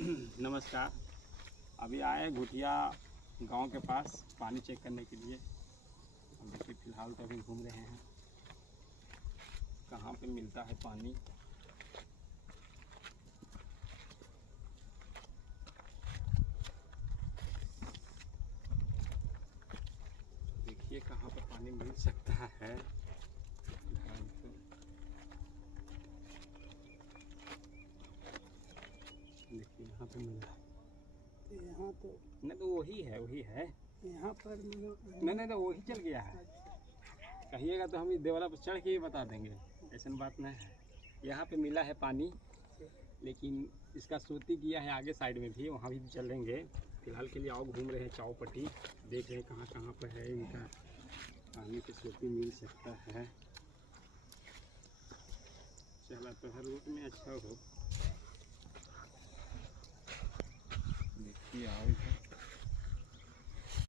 नमस्कार। अभी आए हैं घुटिया गांव के पास पानी चेक करने के लिए। अब देखिए फ़िलहाल तो अभी घूम रहे हैं कहाँ पे मिलता है पानी। देखिए कहाँ पे पानी मिल सकता है। देखिए यहाँ पे मिल रहा है। यहाँ तो नहीं तो वही है यहाँ पर नहीं तो वही चल गया है। कहिएगा तो हम इस देवाला पर चढ़ के ही बता देंगे, ऐसा बात नहीं है। यहाँ पे मिला है पानी, लेकिन इसका सोती किया है आगे साइड में भी, वहाँ भी चलेंगे। फिलहाल के लिए आओ घूम रहे हैं चौपट्टी, देख रहे हैं कहाँ कहाँ पर है इनका पानी की सोती मिल सकता है। चला तो हर रूट में अच्छा हो। देखिए आओ